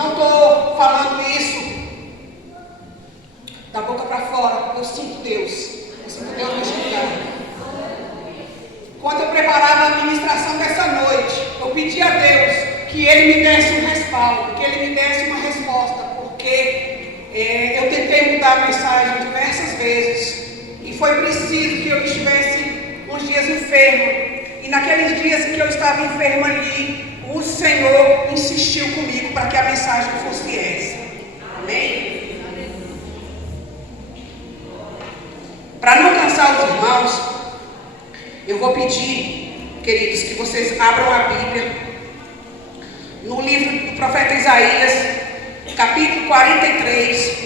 Não estou falando isso da boca para fora. Eu sinto Deus. Eu sinto Deus me xingando. Quando eu preparava a ministração dessa noite, eu pedi a Deus que Ele me desse um respaldo, que Ele me desse uma resposta, porque eu tentei mudar a mensagem diversas vezes e foi preciso que eu estivesse uns dias enfermo. E naqueles dias em que eu estava enfermo ali, o Senhor insistiu comigo para que a mensagem fosse essa. Amém? Para não cansar os irmãos, eu vou pedir, queridos, que vocês abram a Bíblia no livro do profeta Isaías, capítulo 43,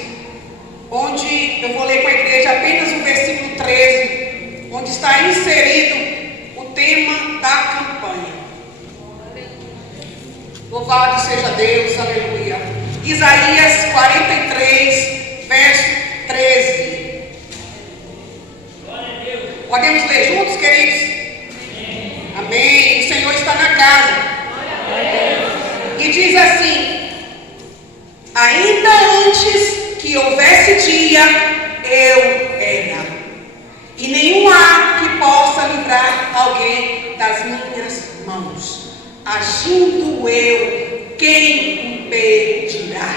onde eu vou ler com a igreja apenas o versículo 13, onde está inserido o tema da campanha. Louvado seja Deus, aleluia. Isaías 43, verso 13. Podemos ler juntos, queridos? Amém. O Senhor está na casa. E diz assim: ainda antes que houvesse dia, eu era, e nenhum há que possa livrar alguém das minhas mãos. Agindo eu, quem impedirá?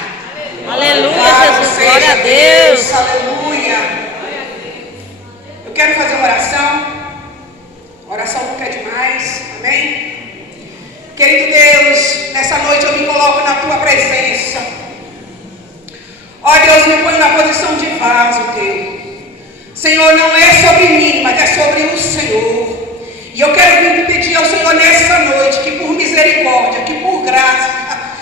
Aleluia, Jesus, glória a Deus. Aleluia. Eu quero fazer uma oração. A oração nunca é demais. Amém? Querido Deus, nessa noite eu me coloco na Tua presença. Ó Deus, me põe na posição de vaso Teu. Senhor, não é sobre mim, mas é sobre o Senhor. E eu quero pedir ao Senhor nessa noite que por misericórdia, que por graça,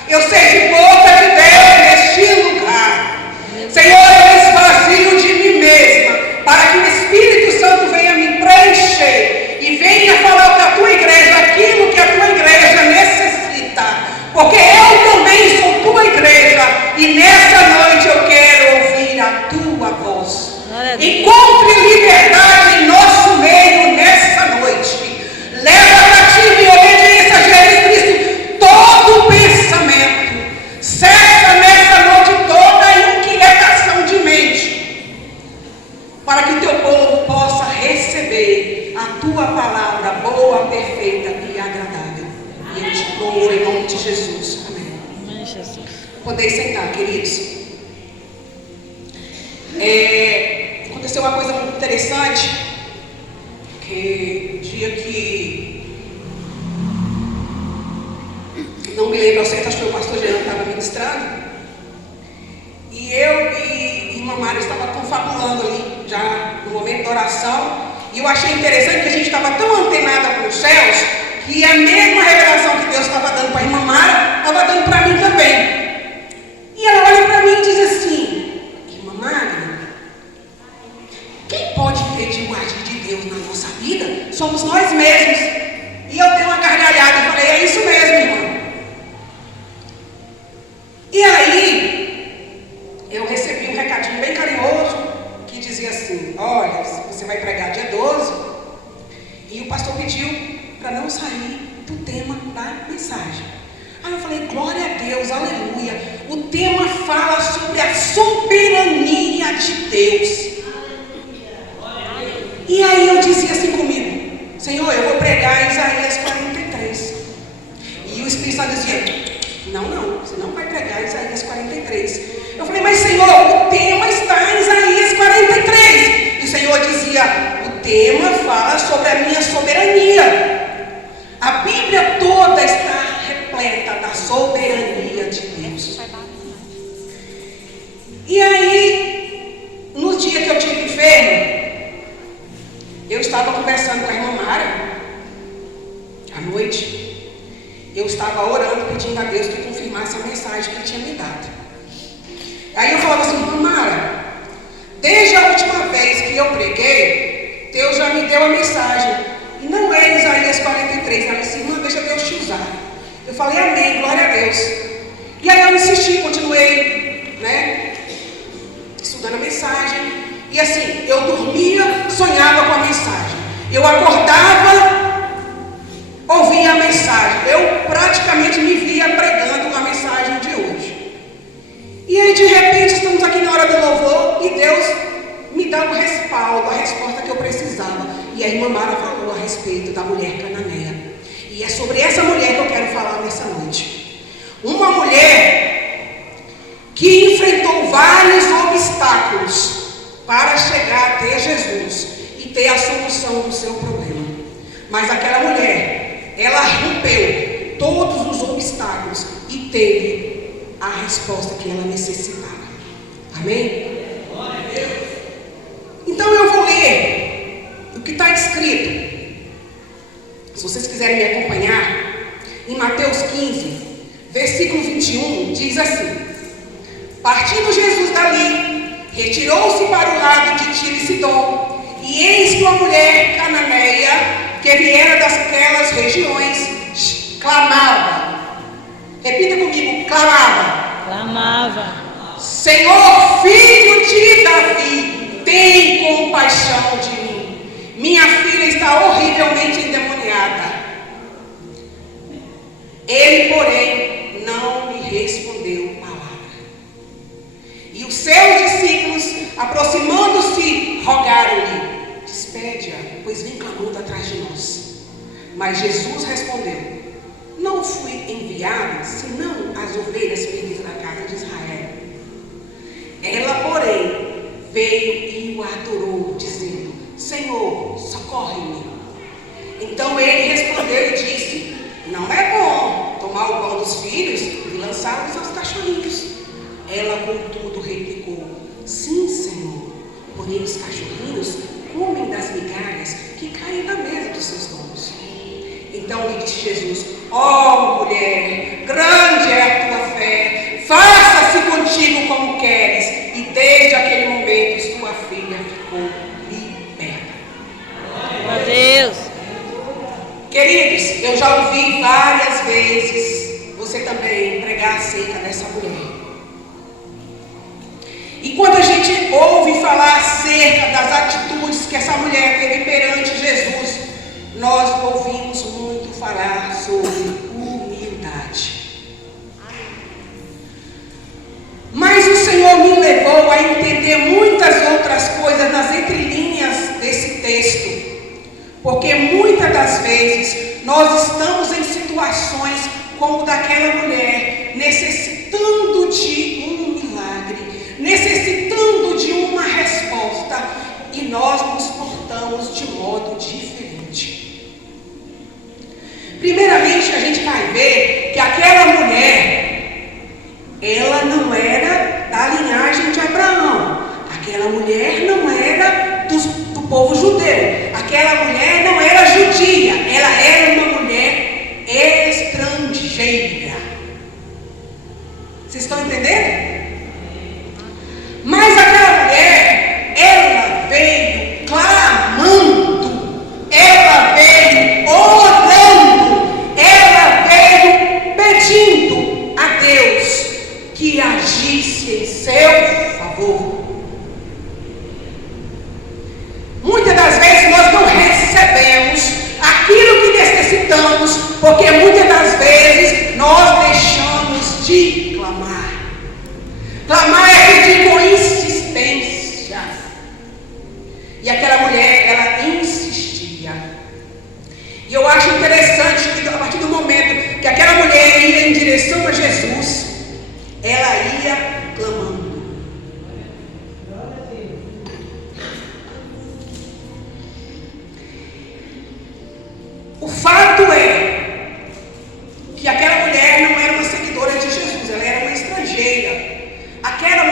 eu seja boca de Deus neste lugar. Senhor, eu esvazio de mim mesma, para que o Espírito Santo venha me preencher e venha falar para a Tua igreja aquilo que a Tua igreja necessita. Porque eu também sou Tua igreja e nessa noite eu quero ouvir a Tua voz. Encontre liberdade em nosso meio nessa noite. Leva cativo em obediência a Jesus Cristo todo pensamento. Cessa nessa noite toda inquietação de mente, para que Teu povo possa receber a Tua palavra boa, perfeita e agradável. E eu te louvo em nome de Jesus. Amém. Amém, Jesus. Podeis sentar, queridos. Aconteceu uma coisa muito interessante, que dia que não me lembro ao certo, acho que o pastor Jean estava ministrando, e eu e irmã Mara estava confabulando ali, já no momento da oração, e eu achei interessante que a gente estava tão antenada com os céus, que a mesma revelação que Deus estava dando para a irmã Mara, estava dando para mim também. E ela olha para mim e diz assim: irmã Mara, quem pode impedir o agir de Deus na nossa vida? Somos nós mesmos. E eu dei uma gargalhada e falei: é isso mesmo, irmã. E aí, eu recebi um recadinho bem carinhoso, que dizia assim: olha, você vai pregar dia 12, e o pastor pediu para não sair do tema da mensagem. Aí eu falei: glória a Deus, aleluia. O tema fala sobre a soberania de Deus. E aí eu dizia assim comigo: Senhor, eu vou pregar Isaías 43. E o Espírito Santo dizia: não, você não vai pregar Isaías 43. Eu falei: mas Senhor, o tema está em Isaías 43. E o Senhor dizia: o tema fala sobre a minha soberania. A Bíblia toda está repleta da soberania de Deus. E aí, no dia que eu tive enfermo, eu estava conversando com a irmã Mara, à noite. Eu estava orando, pedindo a Deus que confirmasse a mensagem que Ele tinha me dado. Aí eu falava assim: irmã Mara, desde a última vez que eu preguei, Deus já me deu a mensagem. E não é Isaías 43. Ela disse: irmã, deixa Deus te usar. Eu falei: amém, glória a Deus. E aí eu insisti, continuei, estudando a mensagem. E assim, eu dormia, sonhava com a mensagem. Eu acordava, ouvia a mensagem. Eu praticamente me via pregando a mensagem de hoje. resposta que eu precisava. E a irmã Mara falou a respeito da mulher cananeia. E é sobre essa mulher que eu quero falar nessa noite. Uma mulher que enfrentou vários obstáculos para chegar até Jesus e ter a solução do seu problema. Mas aquela mulher, ela rompeu todos os obstáculos e teve a resposta que ela necessitava. Amém? Então eu vou ler o que está escrito. Se vocês quiserem me acompanhar, em Mateus 15, versículo 21, diz assim: partindo Jesus dali, retirou-se para o lado de Tiro e Sidom, e eis que uma mulher cananeia, que viera daquelas regiões, clamava. Repita comigo, clamava. Clamava. Senhor, filho de Davi, tem compaixão de mim. Minha filha está horrivelmente endemoniada. Ele, porém, não lhe respondeu palavra. E os seus discípulos, aproximando-se, rogaram-lhe: despede-a, pois vem clamando atrás de nós. Mas Jesus respondeu: não fui enviado, senão as ovelhas perdidas da casa de Israel. Ela, porém, veio e o adorou, dizendo: Senhor, socorre-me. Então ele respondeu e disse: não é bom tomar o pão dos filhos e lançá-los aos cachorrinhos. Ela, contudo, replicou: sim, Senhor, porém os cachorrinhos comem das migalhas que caem da mesa dos seus donos. Então lhe disse Jesus: ó mulher, grande é a tua fé, faça-se contigo como queres. E desde aquele momento sua filha ficou liberta. Glória a Deus. Queridos, eu já ouvi várias vezes você também pregar acerca dessa mulher. E quando a gente ouve falar acerca das atitudes que essa mulher teve perante Jesus, nós ouvimos muito falar sobre humildade. Mas o Senhor me levou a entender muitas outras coisas nas entrelinhas desse texto. Porque muitas das vezes nós estamos em situações como daquela mulher, necessitando de um milagre, necessitando de uma resposta, e nós nos portamos de modo diferente. Primeiramente, a gente vai ver que aquela mulher, ela não era da linhagem de Abraão. Aquela mulher não era do povo judeu. Aquela mulher não era judia. Ela era uma mulher estrangeira. Vocês estão entendendo? Mas aquela mulher, ela veio clamando. Ela veio orando. Ela veio pedindo a Deus que agisse em seu favor. Muitas das vezes nós não recebemos aquilo que necessitamos, porque muitas das vezes nós deixamos de clamar. Clamar é pedir com insistência. E aquela mulher, ela insistia. E eu acho interessante que a partir do momento que aquela mulher ia em direção a Jesus, ela ia clamando. O fato é que aquela mulher não era uma seguidora de Jesus, ela era uma estrangeira. Aquela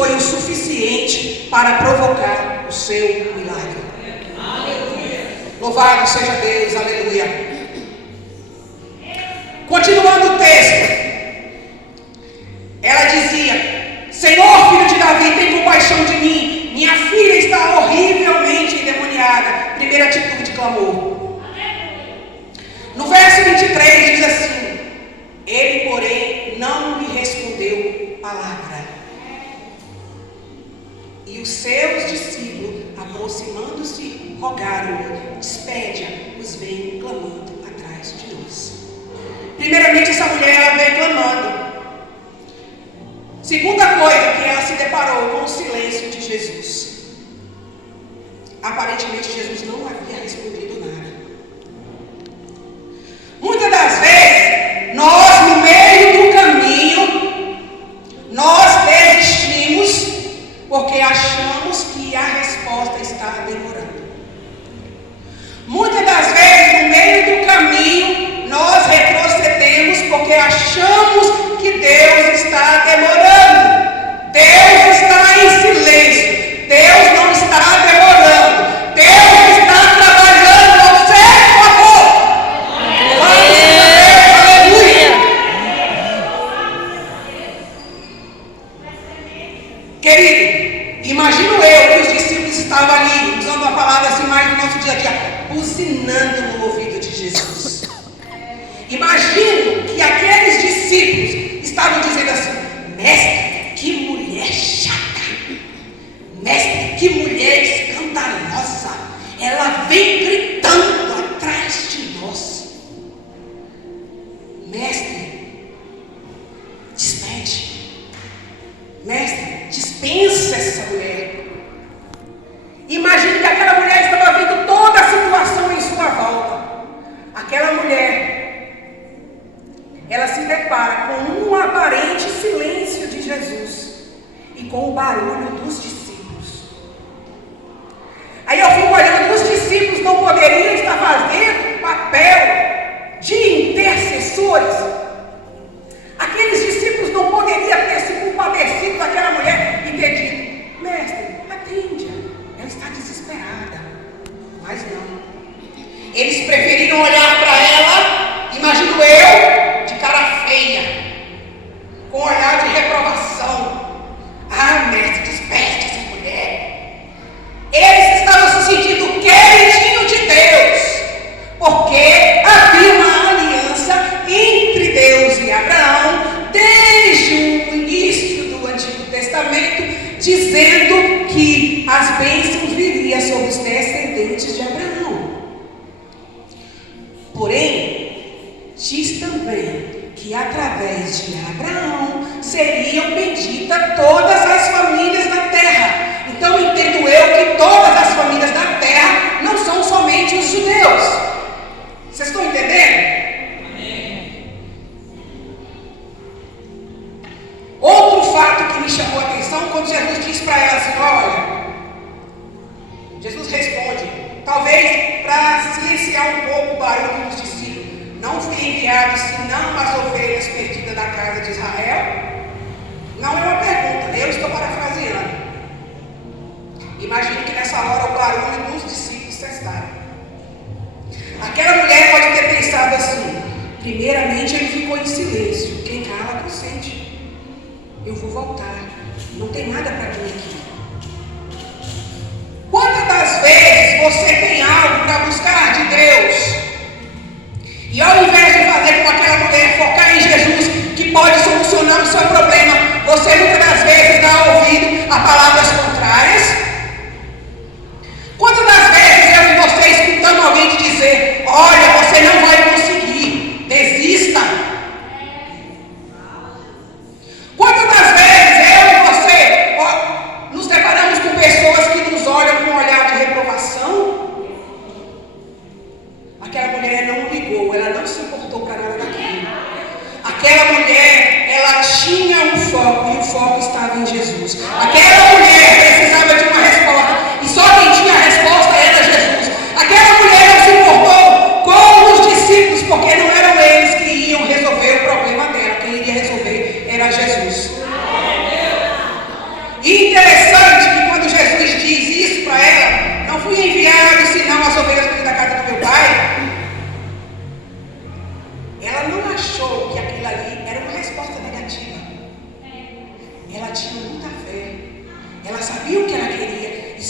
foi o suficiente para provocar o seu milagre. Louvado seja Deus, aleluia. Continuando o texto, ela dizia: Senhor, filho de Davi, tem compaixão de mim. Minha filha está horrivelmente endemoniada. Primeira atitude de clamor. No verso 23 diz assim: ele, porém, não lhe respondeu palavra. E os seus discípulos, aproximando-se, rogaram-lhe: despede-a, pois vem clamando atrás de nós. Primeiramente, essa mulher, ela veio clamando. Segunda coisa, que ela se deparou com o silêncio de Jesus. Aparentemente, Jesus não havia respondido nada. Muitas das vezes, nós, no meio do caminho, nós desistimos porque achamos que a resposta está demorando. Muitas das vezes, no meio do caminho, nós retrocedemos porque achamos que Deus está demorando. Deus está em silêncio. Deus não está demorando. Deus está trabalhando ao seu favor. Aleluia. Querido, imagino eu que os discípulos estavam ali, usando a palavra assim mais no nosso dia a dia, buzinando no ouvido de Jesus. Imagino que aqueles discípulos estavam dizendo assim: mestre, que mulher chata. Mestre, que mulher escandalosa. Ela vem gritando atrás de nós. Mestre, despede. Mestre, dispensa essa mulher. Imagine que aquela mulher estava vendo toda a situação em sua volta. Aquela mulher, ela se depara com um aparente silêncio de Jesus e com o barulho dos discípulos. Aí eu fico olhando, os discípulos não poderiam estar fazendo papel de intercessores. Aqueles discípulos não poderiam ter se compadecido daquela mulher e ter dito: mestre, atende-a, ela está desesperada. Mas não. Eles preferiram olhar para ela, imagino eu, de cara feia, com um olhar de reprovação. Ah, mestre, despede essa mulher. Eles estavam se sentindo queridinho de Deus, porque havia uma aliança entre Deus e Abraão desde o início do Antigo Testamento, dizendo que as bênçãos viriam sobre os descendentes de Abraão. Porém, diz também que através de Abraão seriam benditas todas as famílias da terra. Então entendo eu que todas as famílias da terra não são somente os judeus. Vocês estão entendendo? Amém. Outro fato que me chamou a atenção, quando Jesus disse para ela assim: olha, Jesus responde, talvez para silenciar um pouco o barulho dos discípulos: não fui enviado senão as ovelhas perdidas da casa de Israel? Não é uma pergunta, eu estou parafraseando. Imagino que nessa hora o barulho dos discípulos cessaram. Aquela mulher pode ter pensado assim: primeiramente ele ficou em silêncio, quem cala consente. Eu vou voltar, não tem nada para mim aqui. Quantas das vezes você tem algo para buscar de Deus, e ao invés de fazer com aquela mulher, focar em Jesus, que pode solucionar o seu problema, você muitas das vezes dá ouvido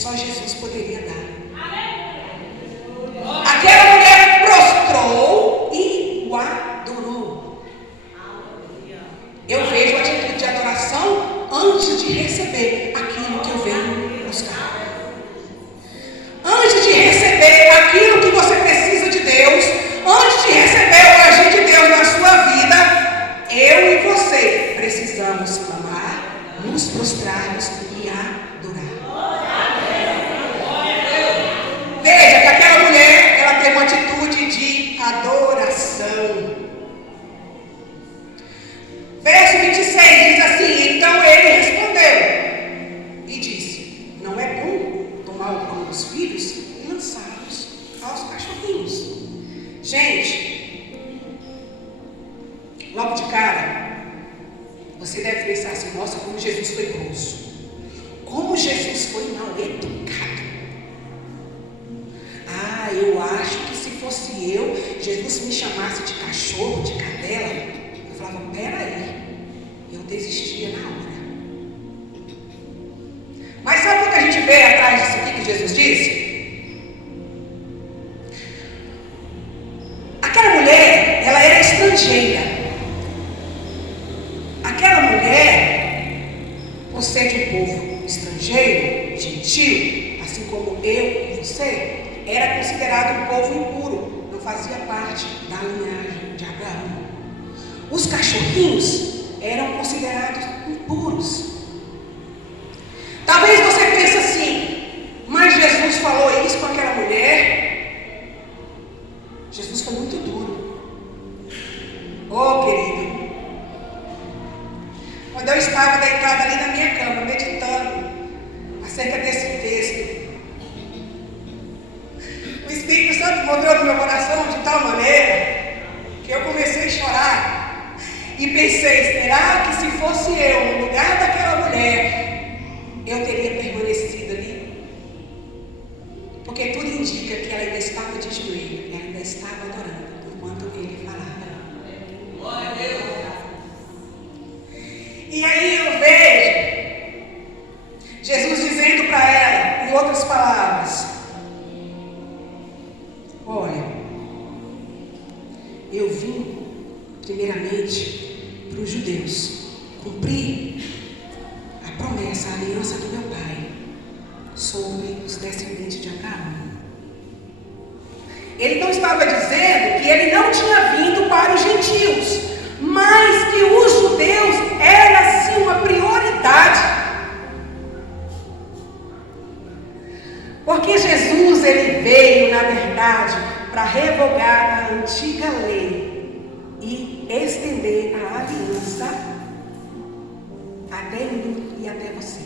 só Jesus poderia dar. Aquela mulher prostrou e o adorou. Eu vejo a atitude de adoração antes de receber aquilo que eu venho buscar. Antes de receber aquilo que você precisa de Deus, antes de receber o agir de Deus na sua vida, eu e você precisamos clamar, nos prostrarmos e adorar. Veja que aquela mulher, ela tem uma atitude de adoração. Verso 26 diz assim: então ele respondeu e disse: não é bom tomar o pão dos filhos e lançá-los aos cachorrinhos. Gente, logo de cara, você deve pensar assim: nossa, como Jesus foi grosso, como Jesus foi mal educado. Ah, eu acho que se fosse eu, Jesus me chamasse de cachorro, de cadela, eu falava: peraí, eu desistia na hora. Mas sabe o que a gente vê atrás disso aqui que Jesus disse? Aquela mulher, ela era estrangeira. Aquela mulher, por ser de um povo estrangeiro, gentil, assim como eu e você, era considerado um povo impuro, não fazia parte da linhagem de Abraão. Os cachorrinhos eram considerados impuros. Talvez você pense assim: mas Jesus falou isso com aquela mulher? Jesus foi muito duro. Oh, querido, quando eu estava deitada ali na minha cama, meditando acerca desse texto, o Espírito Santo moveu no meu coração de tal maneira que eu comecei a chorar e pensei: será que se fosse eu no lugar daquela mulher, eu teria permanecido ali? Porque tudo indica que ela ainda estava de joelho, ela ainda estava adorando enquanto ele falava. Glória a Deus. E aí eu vejo Jesus dizendo para ela, em outras palavras: olha, eu vim primeiramente para os judeus cumprir a promessa, a aliança do meu pai sobre os descendentes de Abraão. Ele não estava dizendo que ele não tinha vindo para os gentios, mas que os judeus era sim uma prioridade. Porque Jesus, ele veio, na verdade, para revogar a antiga lei e estender a aliança até mim e até você.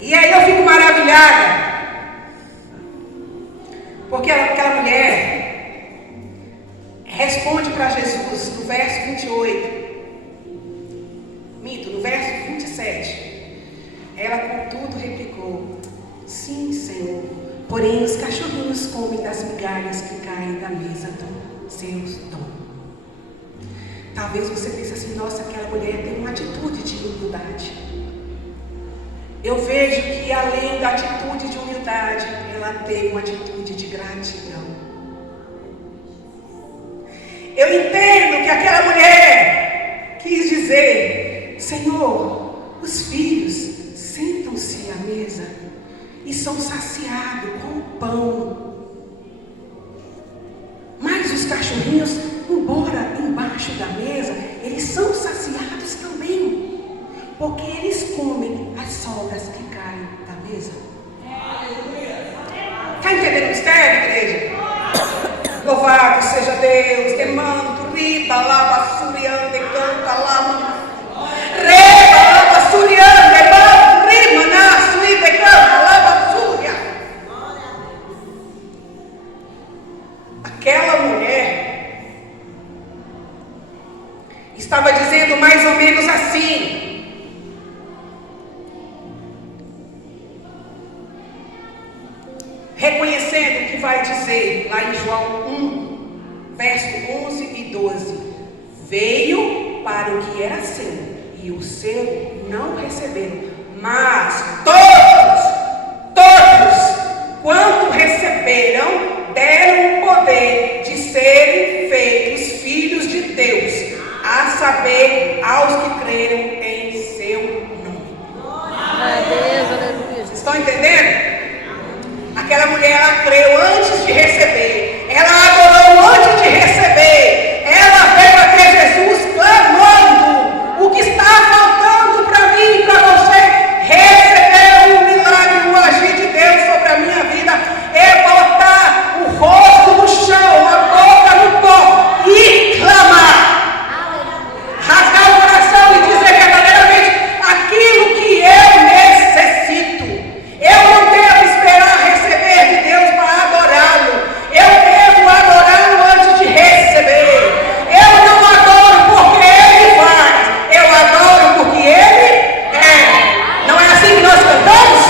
E aí eu fico maravilhada, porque aquela mulher responde para Jesus no verso 28, no verso 27. Ela, contudo, replicou: sim, Senhor, porém os cachorrinhos comem das migalhas que caem da mesa dos seus donos. Talvez você pense assim: nossa, aquela mulher tem uma atitude de humildade. Eu vejo que além da atitude de humildade, ela tem uma atitude de gratidão. Eu entendo que aquela mulher quis dizer: Senhor, os filhos sentam-se à mesa e são saciados com o pão. Mas os cachorrinhos, embora embaixo da mesa, eles são saciados também, porque eles comem as sobras que caem da mesa. Está entendendo o mistério, igreja? Louvado seja Deus, demando, riba, lava, suriande, canta, lama, reba, lava, suriande, lava, rima, na, suíbe, canta, lava, súria. Aquela mulher estava dizendo mais ou menos assim: reconhecendo o que vai dizer lá em João 1, verso 11 e 12: veio para o que era seu, e os seus não receberam, Mas todos, quanto receberam, deram o poder de serem feitos filhos de Deus, a saber, aos que creram em seu nome. Vocês estão entendendo? Aquela mulher, ela creu antes de receber, ela adorou antes de receber, ela veio até Jesus clamando: o que está faltando para mim e para você receber um milagre, um agir de Deus sobre a minha vida, é botar o rosto no chão, a boca no pó e clamar, rasgar o coração e dizer verdadeiramente aquilo que eu necessito. Eu não devo esperar receber de Deus para adorá-lo. Eu devo adorá-lo antes de receber. Eu não adoro porque Ele faz. Eu adoro porque Ele é. Não é assim que nós cantamos?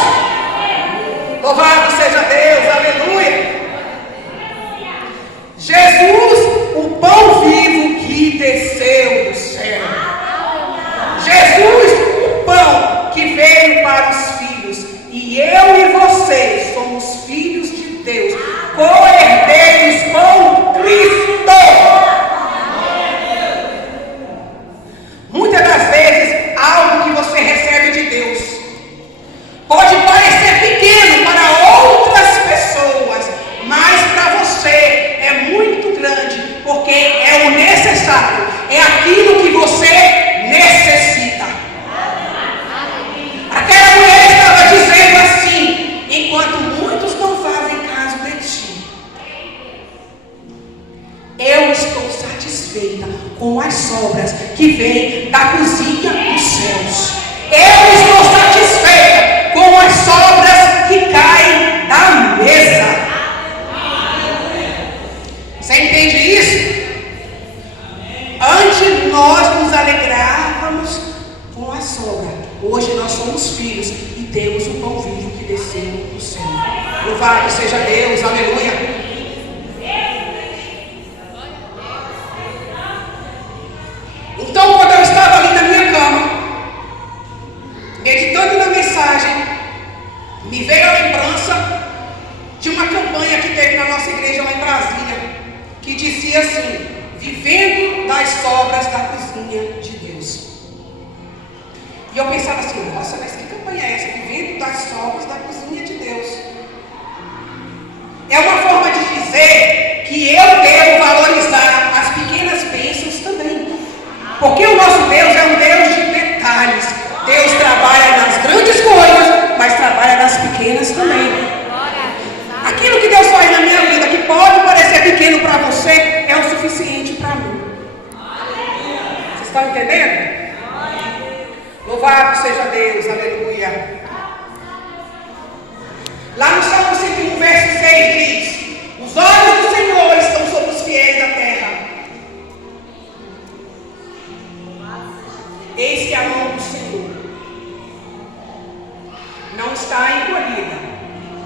Louvado seja Deus, aleluia. Jesus, o pão vivo que desceu do céu. Jesus, o pão que veio para os filhos. E eu e vocês somos filhos de Deus, co-herdeiros com Cristo. Muitas das vezes, algo que você recebe de Deus pode parecer pequeno para outras pessoas, mas para você é muito grande, porque é o necessário, é aquilo que você necessita. Aquela mulher estava dizendo assim: enquanto muitos não fazem caso de ti, eu estou satisfeita com as sobras que vêm da cozinha dos céus. Eu estou satisfeita com as sobras que caem da mesa. Você entende isso? Antes nós nos alegrávamos com a sobra. Hoje nós somos filhos e temos o pão vivo que desceu do céu. Louvado seja Deus, aleluia. Então, quando eu estava ali na minha cama, meditando na mensagem, me veio a lembrança de uma campanha que teve na nossa igreja lá em Brasília, que dizia assim: vivendo das sobras da cozinha de Deus. E eu pensava assim: nossa, mas que campanha é essa? Vivendo das sobras da cozinha de Deus. É uma forma de dizer que eu devo valorizar as pequenas bênçãos também. Porque o nosso Deus é um Deus de detalhes. Deus trabalha nas grandes coisas, mas trabalha nas pequenas também. Aquilo que Deus faz na minha vida, que pode parecer pequeno para você, é o suficiente para mim. Vocês estão entendendo? Louvado seja Deus, aleluia. Lá no Salmo 101, verso 6 diz: os olhos do Senhor estão sobre os fiéis da terra. Eis que a mão do Senhor não está encolhida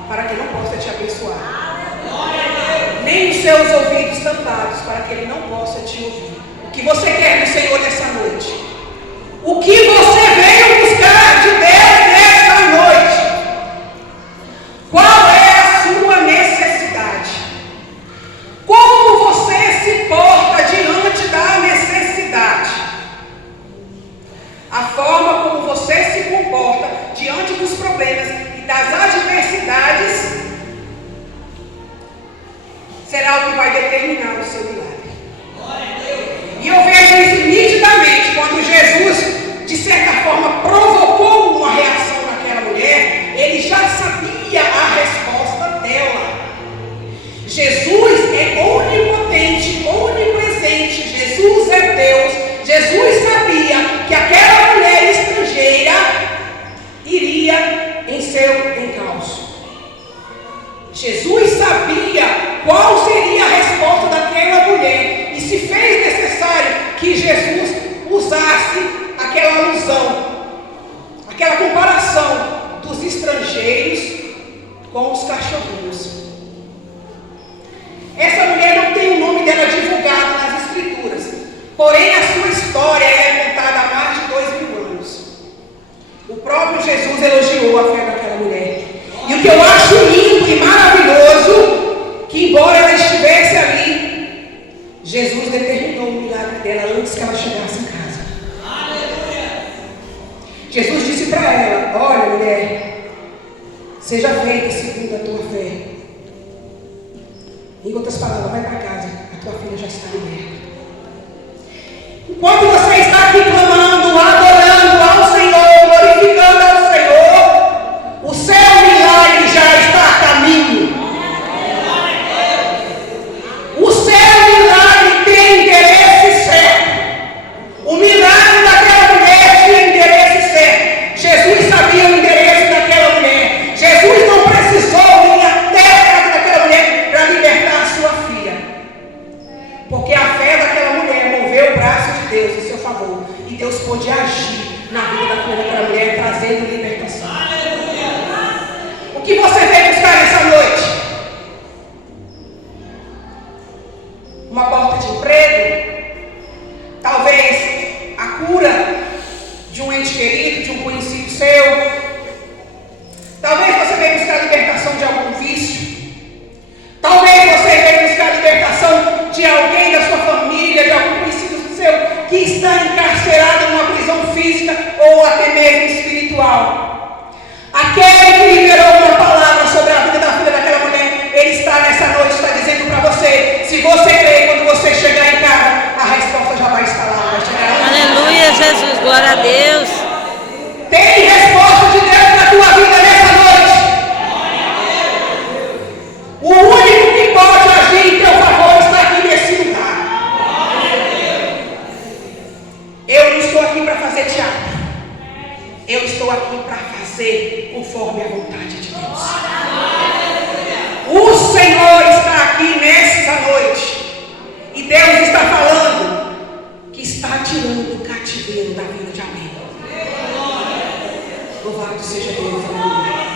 para que não possa te abençoar, nem os seus ouvidos tampados para que Ele não possa te ouvir. O que você quer do Senhor nessa noite? O que você veio buscar de Deus nesta noite? Qual é a sua necessidade? Como você se porta diante da necessidade? A forma como você se comporta diante dos problemas e das adversidades será o que vai determinar o seu milagre. E eu vejo isso nitidamente quando Jesus, de certa forma, provocou uma reação naquela mulher. Ele já sabia a resposta dela. Jesus é onipotente, onipresente. Jesus é Deus. Jesus sabia que aquela mulher estrangeira iria em seu encalço. Jesus sabia qual seria a resposta daquela mulher e se fez necessário que Jesus usasse aquela alusão, aquela comparação dos estrangeiros com os cachorrinhos. Essa mulher não tem o nome dela divulgado nas Escrituras, porém a sua história é contada há mais de 2000 anos. O próprio Jesus elogiou a fé daquela mulher. E o que eu acho lindo e maravilhoso, que embora ela estivesse ali, Jesus determinou o milagre dela antes que ela chegasse em casa. Jesus disse para ela: olha, mulher, seja feita segundo a tua fé. Em outras palavras, vai para casa, a tua filha já está liberta. Enquanto você está aqui clamando, adorando ao Senhor, glorificando ao Senhor, o seu milagre já está a caminho. O seu milagre tem endereço certo. O milagre daquela mulher tinha endereço certo. Jesus sabia o endereço daquela mulher. Jesus não precisou ir até a casa daquela mulher para libertar a sua filha. Porque a fé daquela mulher moveu o braço de Deus em seu favor. E Deus pôde agir na vida daquela mulher, trazendo libertação. O que você veio buscar nessa noite? Uma porta de emprego? Talvez a cura de um ente querido, de um conhecido seu? Talvez você veio buscar a libertação de algum vício? Talvez você veio buscar a libertação de alguém da sua família, de algum conhecido seu que está encarcerado numa prisão física ou até mesmo espiritual. Aquele que liberou uma palavra sobre a vida da filha daquela mulher, ele está nessa noite, está dizendo para você: se você crê, quando você chegar em casa, a resposta já vai estar lá. Vai chegar lá. Aleluia, Jesus, glória a Deus. Tem resposta de Deus na tua vida nessa noite. O único que pode agir em teu favor está aqui nesse lugar. Eu não estou aqui para fazer teatro. Eu estou aqui para fazer conforme a vontade de Deus. O Senhor está aqui nessa noite. E Deus está falando que está tirando o cativeiro da vida de alguém. Louvado seja Deus, aleluia.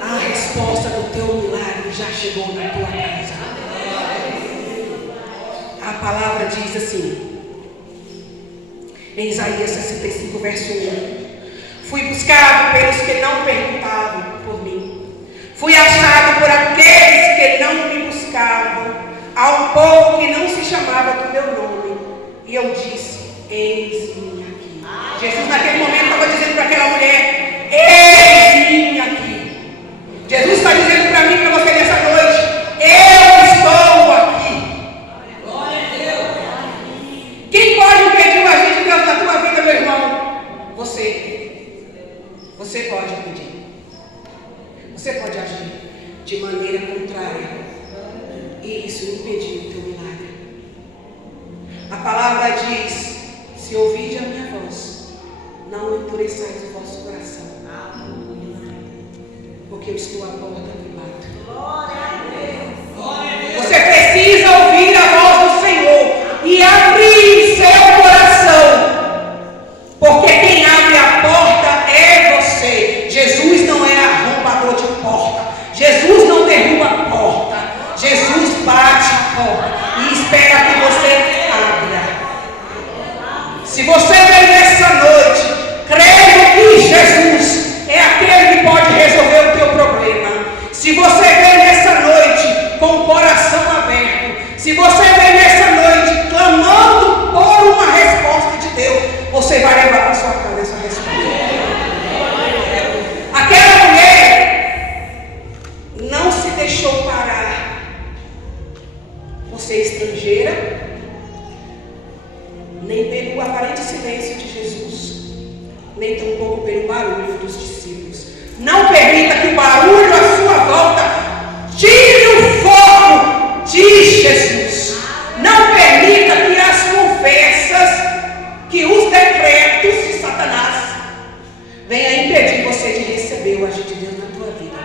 A resposta do teu milagre já chegou na tua casa. A palavra diz assim, em Isaías 65, verso 1: fui buscado pelos que não perguntavam por mim. Fui achado por aqueles que não me buscavam, a um povo que não se chamava do meu nome. E eu disse: eis-me aqui. Jesus naquele momento estava dizendo para aquela mulher: eis-me aqui. Jesus está dizendo para mim e para você nessa noite: eu estou aqui. Glória a Deus. Quem pode impedir o agir de Deus na tua vida, meu irmão? Você. Você pode impedir. Você pode agir de maneira contrária e isso impedir o teu milagre. A palavra diz: se ouvirdes a minha voz, não endureçais o vosso coração. Porque eu estou à porta e bato. Você precisa ouvir a voz do Senhor e abrir seu coração. Porque quem abre a porta é você. Jesus não é arrombador de porta. Jesus não derruba a porta. Jesus bate a porta e espera que você abra. Se você vem nessa noite crendo que Jesus é aquele que pode resolver o teu problema, se você vem nessa noite com o coração aberto, se você vem nessa noite clamando por uma resposta de Deus, você vai levar para sua casa essa resposta. Aquela mulher não se deixou parar por ser estrangeira, nem pelo aparente silêncio de Jesus, nem tampouco pelo barulho dos discípulos. Não permita que o barulho à sua volta tire o foco de Jesus. Não permita que as conversas, que os decretos de Satanás venham impedir você de receber o agir de Deus na tua vida.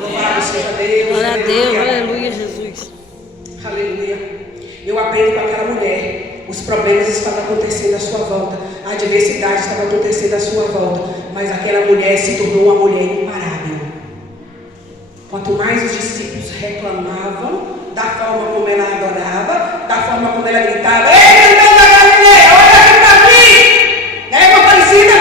Louvado seja Deus. Glória a Deus, aleluia, Jesus. Aleluia. Eu aprendo com aquela mulher. Os problemas estavam acontecendo à sua volta, a adversidade estava acontecendo à sua volta, mas aquela mulher se tornou uma mulher imparável. Quanto mais os discípulos reclamavam da forma como ela adorava, da forma como ela gritava: ei, irmão da Galileia, olha aqui para mim! Né, irmã Aparecida?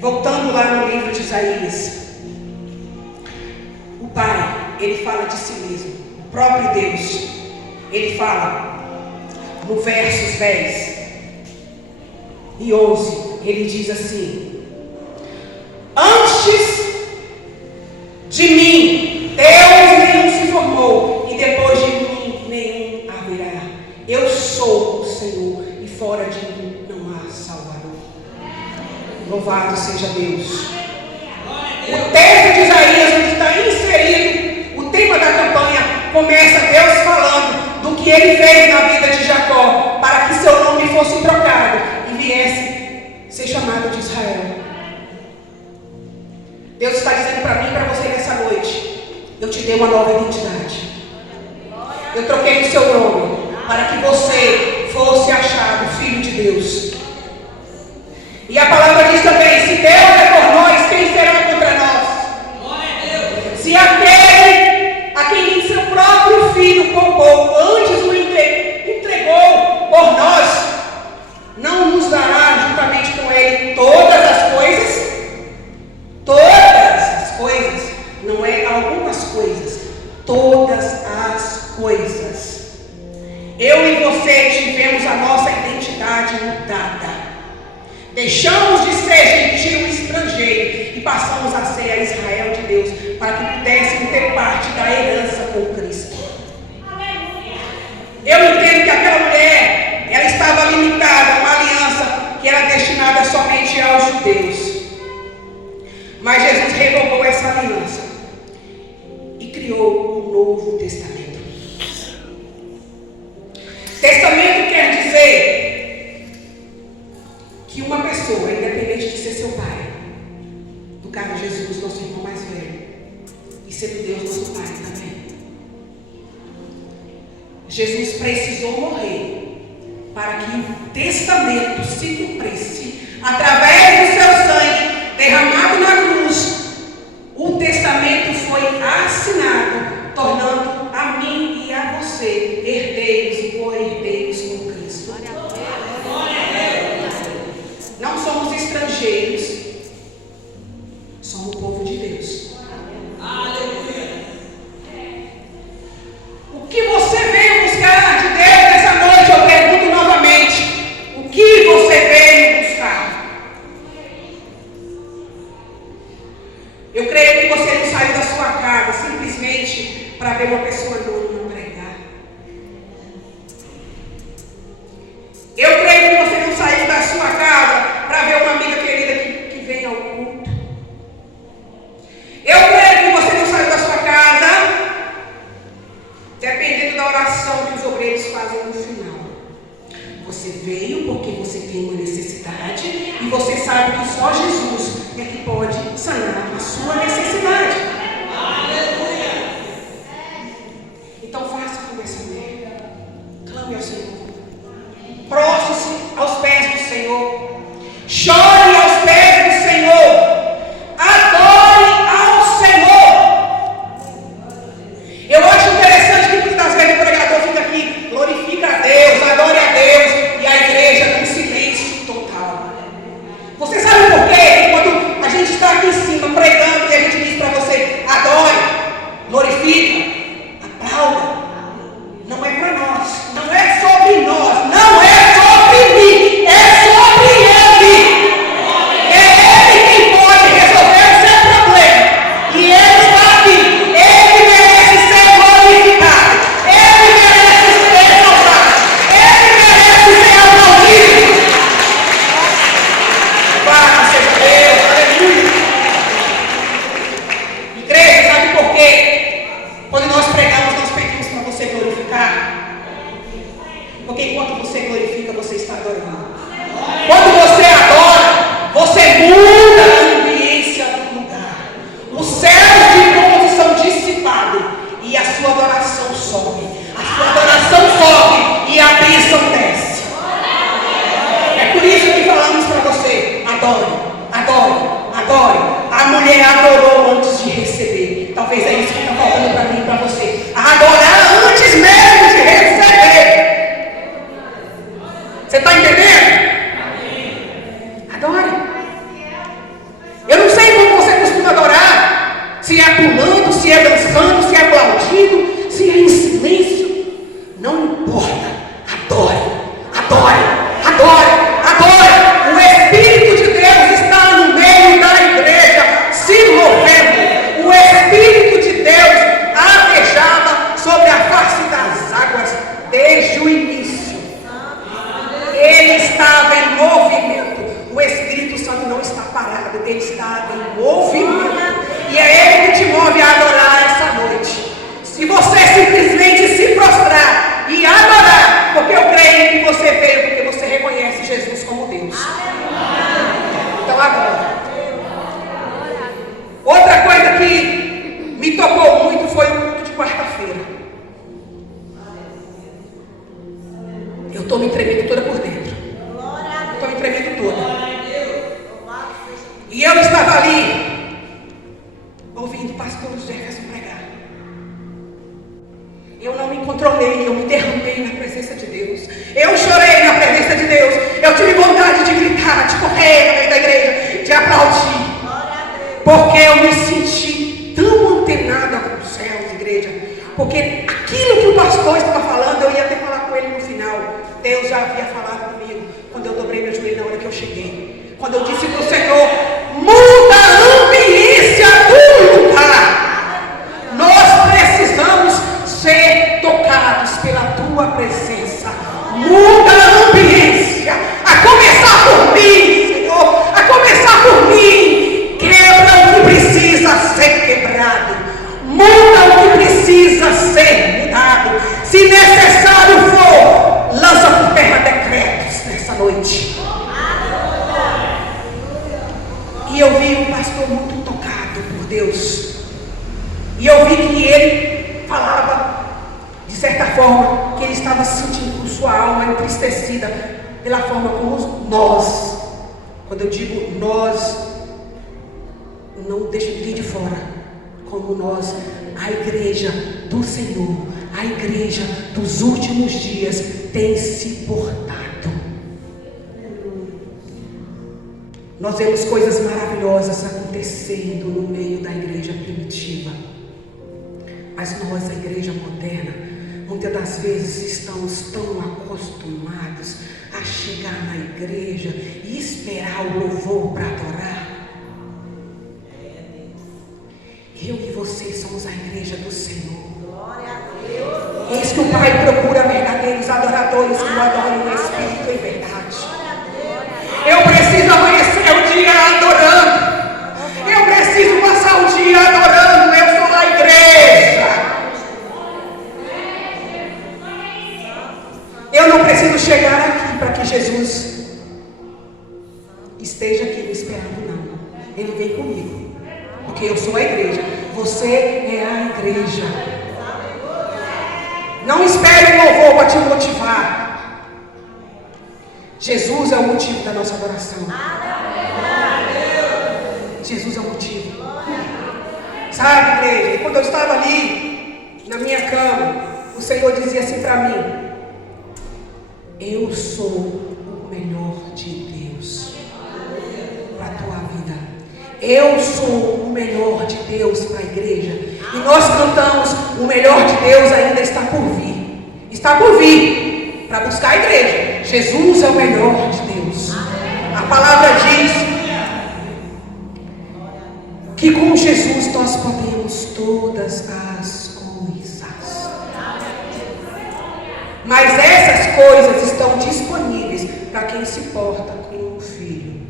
Voltando lá no livro de Isaías, o Pai, ele fala de si mesmo, o próprio Deus, ele fala no versos 10 e 11, ele diz assim: antes de mim, Deus nenhum se formou, e depois de mim, nenhum haverá. Eu sou o Senhor, e fora de mim não há Salvador. Louvado seja Deus. O texto de Isaías, onde está inserido o tema da campanha, começa Deus falando do que ele fez na vida de Jacó, para que seu nome fosse trocado e viesse ser chamado de Israel. Deus está dizendo para mim e para você nessa noite: eu te dei uma nova identidade. Eu troquei o seu nome para que você fosse achado filho de Deus. E a palavra diz também: se Deus é por nós, quem será contra nós? Se aquele a quem seu próprio filho poupou, antes o entregou por nós, não nos dará juntamente com ele todas as coisas? Todas as coisas, não é algumas coisas, todas as coisas. Eu e você tivemos a nossa identidade mudada. Deixamos de ser gentil e estrangeiro e passamos a ser a Israel de Deus, para que pudéssemos ter parte da herança com Cristo. Eu entendo que aquela mulher, ela estava limitada a uma aliança que era destinada somente aos judeus. Mas Jesus revogou essa aliança e criou um novo testamento. Testamento quer dizer que uma pessoa, independente de ser seu pai, no caso de Jesus, nosso irmão mais velho, e sendo Deus nosso pai também, Jesus precisou morrer para que o testamento se cumprisse através do seu sangue derramado na cruz. O testamento foi assinado, tornando a mim e a você herdeiros e co-herdeiros com Cristo. Não somos estrangeiros, somos o povo de Deus. Aleluia. O que você veio buscar de Deus nessa noite? Eu pergunto novamente: o que você veio buscar? Eu creio que você não saiu da sua casa simplesmente para ver uma pessoa anônima pregar. Eu creio que você não saiu da sua casa para ver uma amiga querida que vem ao culto. Eu creio que você não saiu da sua casa dependendo da oração que os obreiros fazem no final. Você veio porque você tem uma necessidade e você sabe que só Jesus é que pode sanar a sua necessidade. Aleluia! Então faça como essa mulher. Clame ao Senhor. Prostre-se aos pés do Senhor. Chore aos pés do Senhor. Adore ao Senhor. Eu acho interessante que muitas das vezes o pregador fica aqui, glorifica a Deus, adore a Deus, e a igreja num silêncio total. Você sabe por quê? Quando a gente está aqui em cima pregando e a gente diz para você: adore, glorifica, aplauda. Não é para nós, não é sobre nós, não é sobre mim, é sobre Ele. É Ele quem pode resolver o seu problema. E Ele está aqui. Ele merece ser glorificado. Ele merece ser exaltado. Ele merece ser aplaudido. Louvado seja Deus, aleluia. Igreja, sabe por quê? Quando nós pregamos, nós pedimos para você glorificar. Porque enquanto você glorifica, você está adorando. Quando você adora, você muda a ambiência do lugar. Os céus de bronze são dissipados e a sua adoração sobe. A sua adoração sobe e a bênção desce. É por isso que falamos para você: adore, adore, adore. A mulher adorou antes de receber. Talvez é isso que está faltando para mim e para você. Adorar antes mesmo de receber. Você está entendendo? Adore. ouvindo o pastor Jefferson pregar. Eu não me controlei, eu me derramei na presença de Deus. Eu chorei na presença de Deus. Eu tive vontade de gritar, de correr no meio da igreja, de aplaudir. Porque eu me senti tão antenada com os céus, igreja. Porque aquilo que o pastor estava falando, eu ia até falar com ele no final. Deus já havia falado comigo quando eu dobrei meu joelho na hora que eu cheguei. Quando eu disse para o Senhor, muda a ambiência do lugar. Nós precisamos ser tocados pela tua presença. Muda a ambiência. A começar por mim, Senhor. A começar por mim. Quebra o que precisa ser quebrado. Muda o que precisa ser mudado. Se necessário for, lança por terra decretos nessa noite. E eu vi um pastor muito tocado por Deus. E eu vi que ele falava, de certa forma, que ele estava sentindo com sua alma entristecida pela forma como nós, quando eu digo nós, não deixo ninguém de fora, como nós, a igreja do Senhor, a igreja dos últimos dias tem se portado. Nós vemos coisas maravilhosas acontecendo no meio da igreja primitiva. Mas nós, a igreja moderna, muitas das vezes estamos tão acostumados a chegar na igreja e esperar o louvor para adorar. Eu e vocês somos a igreja do Senhor. Eis que o Pai procura verdadeiros adoradores que o adorem no Espírito e em verdade. Eu preciso amanhecer o dia adorando. Eu preciso passar o dia adorando. Eu sou a igreja. Eu não preciso chegar aqui para que Jesus esteja aqui me esperando, não. Ele vem comigo, porque eu sou a igreja. Você é a igreja. Não espere o louvor para te motivar. Jesus é o motivo da nossa adoração. Jesus é o motivo. Sabe, igreja, quando eu estava ali na minha cama, o Senhor dizia assim para mim: eu sou o melhor de Deus para a tua vida. Eu sou o melhor de Deus para a igreja. E nós cantamos: o melhor de Deus ainda está por vir. Está por vir para buscar a igreja. Jesus é o melhor de Deus. A palavra diz que com Jesus nós podemos todas as coisas. Mas essas coisas estão disponíveis para quem se porta com o Filho.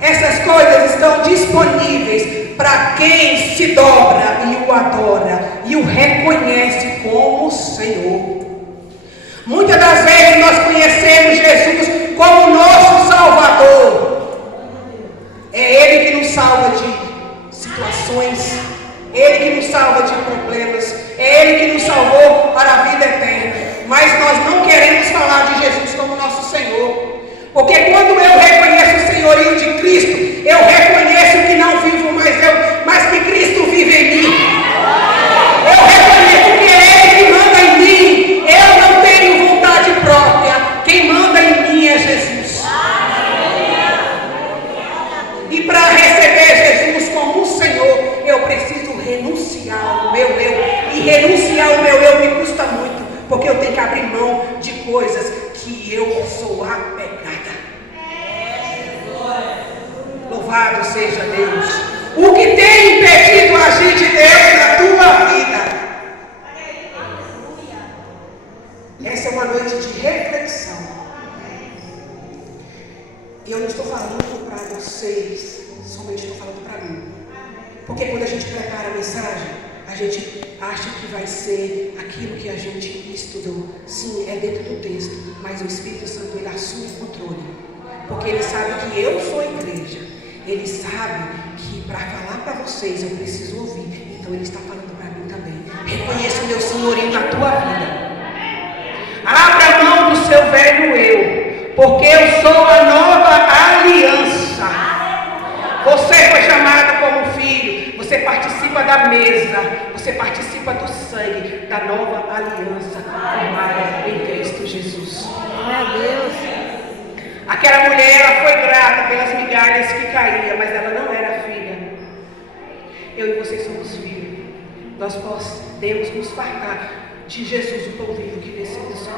Essas coisas estão disponíveis para quem se dobra e o adora e o reconhece como Senhor. Muitas das vezes nós conhecemos Jesus como nosso Salvador. É Ele que nos salva de situações, Ele que nos salva de problemas, é Ele que nos salvou para a vida eterna. Mas nós não queremos falar de Jesus como nosso Senhor, porque quando eu reconheço o senhorio de Cristo, eu reconheço que não vivo mais eu, mas que Cristo vive em mim. Eu reconheço que é Ele que manda em mim. Eu não tenho vontade própria. Quem manda em mim é Jesus. E para receber Jesus como um Senhor, eu preciso renunciar ao meu eu. E renunciar ao meu eu me custa muito, porque eu tenho que abrir mão de coisas que eu sou apegada. Louvado seja Deus. O que tem impedido o agir de Deus na tua vida? Essa é uma noite de reflexão. E eu não estou falando para vocês, somente estou falando para mim. Porque quando a gente prepara a mensagem, a gente acha que vai ser aquilo que a gente estudou. Sim, é dentro do texto, mas o Espírito Santo, ele assume o controle. Porque ele sabe que eu sou a igreja. Ele sabe que para falar para vocês eu preciso ouvir. Então ele está falando para mim também. Reconheça o meu senhorio na tua vida. Abra a mão do seu velho eu, porque eu sou a nova aliança. Você foi chamado como filho. da mesa, você participa do sangue da nova aliança formada em Cristo Jesus. Meu Deus. Aquela mulher, ela foi grata pelas migalhas que caíam, mas ela não era filha. Eu e vocês somos filhos. Nós podemos nos fartar de Jesus, o pão vivo que desceu do céu.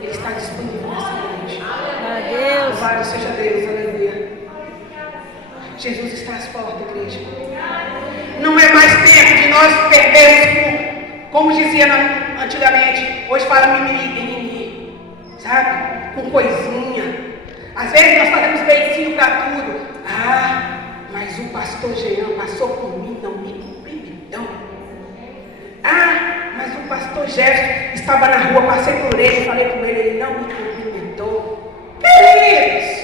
Ele está disponível nessa noite. Meu Deus. Louvado seja Deus, aleluia. Jesus está às portas, igreja. Não é mais tempo de nós perdermos, como dizia antigamente, hoje fala mimimi, sabe? Com coisinha. Às vezes nós fazemos beicinho para tudo. Ah, mas o pastor Jean passou por mim, não me cumprimentou. Ah, mas o pastor Jefferson estava na rua, passei por ele, falei com ele não me cumprimentou. Queridos,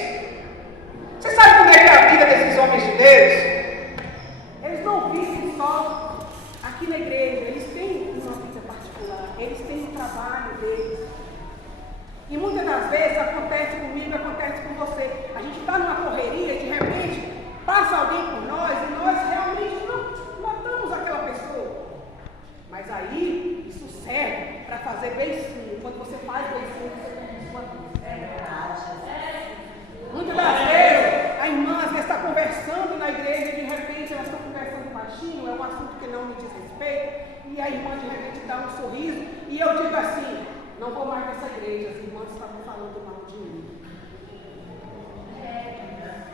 você sabe como é que é a vida desses homens de Deus? Eles não vivem só aqui na igreja, eles têm uma vida particular, eles têm o trabalho deles. E muitas das vezes acontece comigo, acontece com você. A gente está numa correria, de repente passa alguém por nós e nós realmente não notamos aquela pessoa. Mas aí isso serve para fazer beicinho. Quando você faz beicinho, você tem sua vida. Muitas das vezes a irmã às vezes está conversando na igreja e de repente elas estão conversando baixinho, é um assunto que não me diz respeito, e a irmã de repente dá um sorriso e eu digo assim: não vou mais nessa igreja, as irmãs estavam falando mal de mim.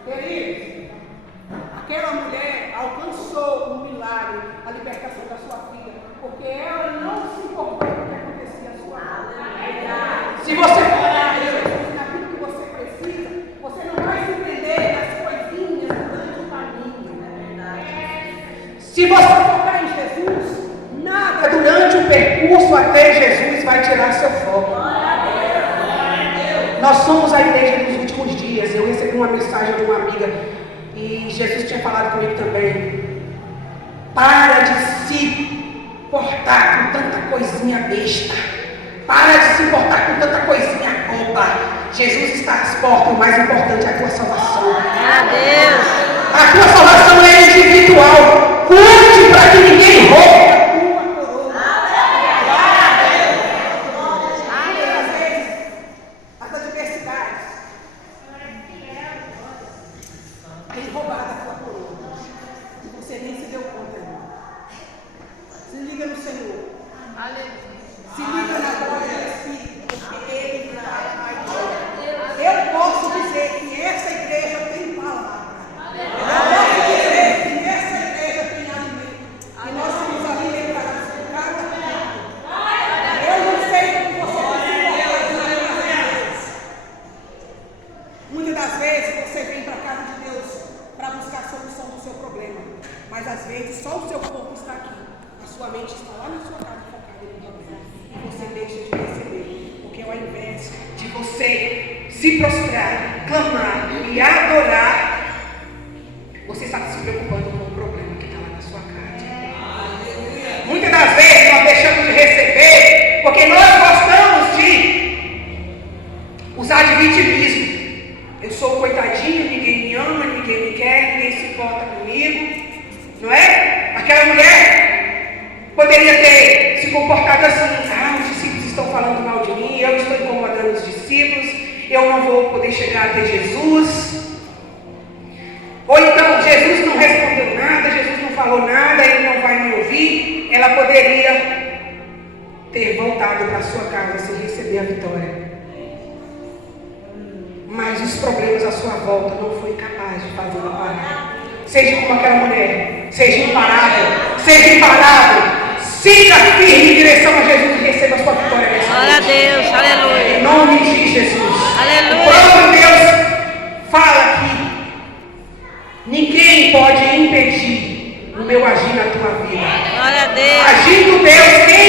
Queridos, aquela mulher alcançou um milagre, a libertação da sua filha, porque ela não se importou com o que acontecia à sua vida. Se você falar naquilo que você precisa, você não vai se prender nas coisinhas durante o caminho. Se você focar em Jesus, nada durante o percurso até Jesus vai tirar seu foco. Nós somos a igreja dos últimos dias. Eu recebi uma mensagem de uma amiga e Jesus tinha falado comigo também. Para de se portar com tanta coisinha besta. Para de se portar com tanta coisinha boba. Jesus está às portas. O mais importante é a tua salvação. Meu Deus. A tua salvação é individual. Cuide para que ninguém roube. Agindo Deus, quem